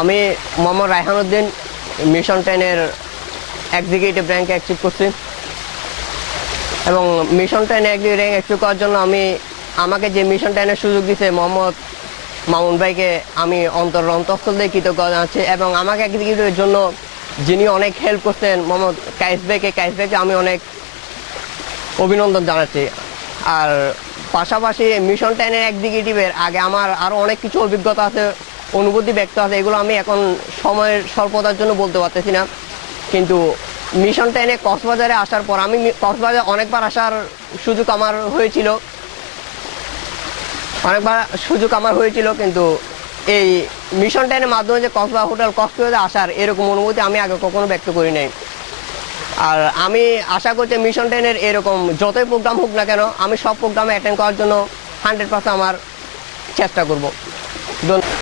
আমি মোহাম্মদ রায়হান উদ্দিন মিশন 10-এর executive rank achieve করছি এবং মিশন 10 র্যাঙ্ক অ্যাচিভ করার জন্য আমাকে যে মিশন 10-এর সুযোগ দিয়েছে মোহাম্মদ মামুন ভাইকে আমি অন্তঃস্থল দিয়ে কৃতজ্ঞ জানাচ্ছি এবং আমাকে এক্সিকিউটিভের জন্য যিনি অনেক হেল্প করছেন মোহাম্মদ কায়েস ভাইকে আমি অনেক অভিনন্দন জানাচ্ছি। আর পাশাপাশি মিশন 10-এর এক্সিকিউটিভের আগে আমার আরও অনেক কিছু অভিজ্ঞতা আছে, অনুভূতি ব্যক্ত আছে, এগুলো আমি এখন সময়ের স্বল্পতার জন্য বলতে পারতেছি না। কিন্তু মিশন 10-এ কক্সবাজারে আসার পর আমি কক্সবাজারে অনেকবার আসার সুযোগ আমার হয়েছিল, কিন্তু এই মিশন 10-এর মাধ্যমে যে কক্সবাজারে আসার এরকম অনুভূতি আমি আগে কখনো ব্যক্ত করি নাই। আর আমি আশা করছি মিশন 10-এর এরকম যতই প্রোগ্রাম হোক না কেন আমি সব প্রোগ্রামে অ্যাটেন্ড করার জন্য 100% আমার চেষ্টা করব।